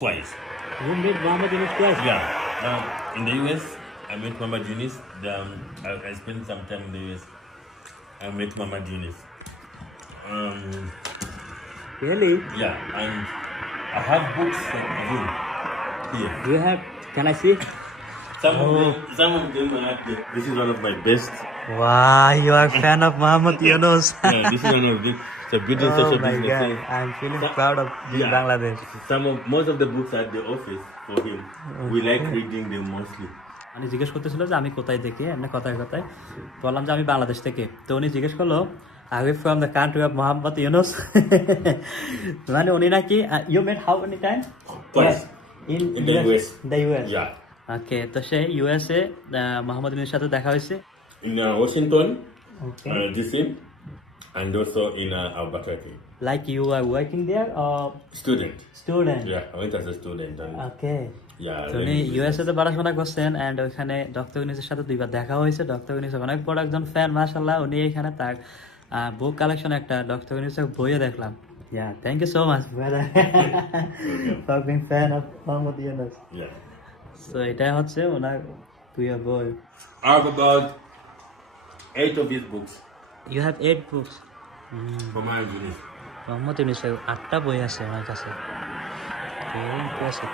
Twice. You met Muhammad Yunus twice? Yeah. In the US, I met Muhammad Yunus. I spent some time in the US. I met Muhammad Yunus. Really? Yeah, and I have books from him here. Do you have? Can I see? Some of them are up there. This is one of my best. Wow, you are a fan of Muhammad Yunus. Yeah, this is one of the. It's a building Oh social my business. God, I'm feeling proud of this Bangladesh. Most of the books are at the office for him. We like reading them mostly. উনি জিজ্ঞেস করতেছিল যে আমি কোথায় থেকে এমনি কথায় কথায় বললাম যে আমি বাংলাদেশ থেকে, তো উনি জিজ্ঞেস করলো are you from the country of Mohammad ইউনুস। মানে উনি নাকি you met how many time Twice. In In the US. The US. Yeah. ওকে, তো সে ইউএসএ মোহাম্মদ ইউনুসের সাথে দেখা হয়েছে। In Washington, okay, DC, and also in Albuquerque. Like you are working there or Student. Student? Yeah, I went as a student. And, okay, yeah. তো উনি ইউএসএ তে পড়াশোনা করছেন এন্ড ওইখানে ডক্টর ইউনুসের সাথে দুইবার দেখা হয়েছে। ডক্টর ইউনুস অনেক বড় একজন ফ্যান, মাশাআল্লাহ। উনি এখানে তার বুক কালেকশন একটা ডক্টর ইউনুসের বইও দেখলাম। Yeah, thank you so much brother for being fan of Mohammad Yunus. Yeah. So এটা হচ্ছে ওনার প্রিয় বই। I have about 8 of these books you have 8 books? from my Yunus. Mohammad ইউনুসের 8টা বই আছে আমার কাছে। Very impressive.